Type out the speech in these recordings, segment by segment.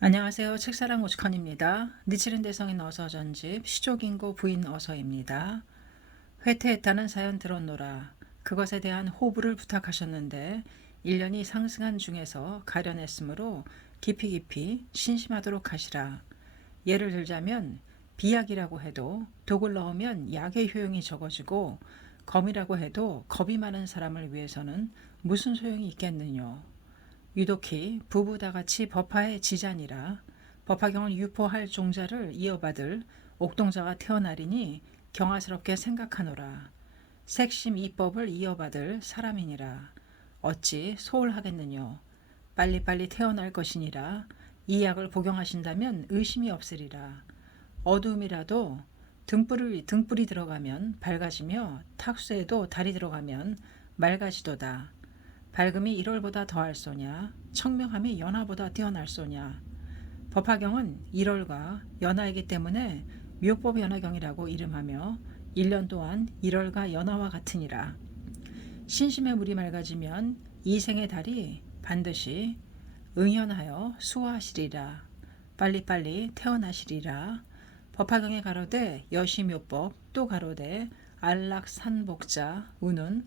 안녕하세요. 책사랑 오죽헌입니다. 니치른 대성인 어서 전집 시조긴고 부인 어서입니다. 회퇴했다는 사연 들었노라. 그것에 대한 호불을 부탁하셨는데 1년이 상승한 중에서 가려냈으므로 깊이 깊이 신심하도록 하시라. 예를 들자면 비약이라고 해도 독을 넣으면 약의 효용이 적어지고 검이라고 해도 겁이 많은 사람을 위해서는 무슨 소용이 있겠느뇨. 유독히 부부다 같이 법화의 지잔이라 법화경을 유포할 종자를 이어받을 옥동자가 태어나리니 경아스럽게 생각하노라. 색심 이법을 이어받을 사람이니라. 어찌 소홀하겠느뇨. 빨리빨리 태어날 것이니라. 이 약을 복용하신다면 의심이 없으리라. 어두움이라도 등불을 등불이 들어가면 밝아지며 탁수에도 달이 들어가면 맑아지도다. 밝음이 1월보다 더할 소냐? 청명함이 연하보다 뛰어날 소냐? 법화경은 1월과 연하이기 때문에 묘법 연화경이라고 이름하며 1년 동안 1월과 연하와 같으니라. 신심의 물이 맑아지면 이생의 달이 반드시 응연하여 수화하시리라. 빨리빨리 태어나시리라. 법화경에 가로되 여시묘법 또 가로되 안락산복자 우는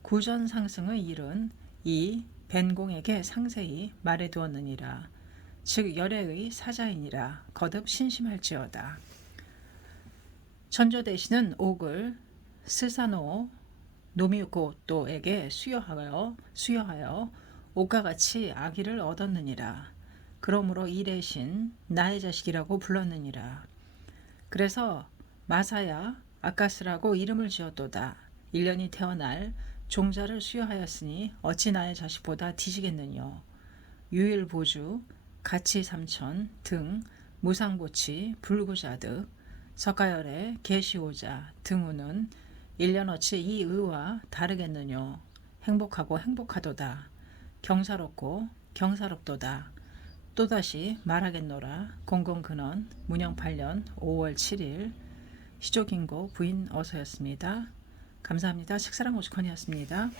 구전 상승의 일은 이 벤공에게 상세히 말해 두었느니라. 즉 열애의 사자이니라 거듭 신심할지어다. 전조 대신은 옥을 스사노 노미고또에게 수여하여 수여하여 옥과 같이 아기를 얻었느니라. 그러므로 이 대신 나의 자식이라고 불렀느니라. 그래서 마사야 아카스라고 이름을 지었도다. 1년이 태어날 종자를 수여하였으니 어찌 나의 자식보다 뒤지겠느뇨. 유일보주, 가치삼천 등 무상보치, 불구자득, 석가열의 계시오자 등우는 1년어치 이 의와 다르겠느뇨. 행복하고 행복하도다. 경사롭고 경사롭도다. 또다시 말하겠노라. 공공근원 문영 8년 5월 7일 시조긴고 부인 어서였습니다. 감사합니다. 책사랑 오죽헌이었습니다.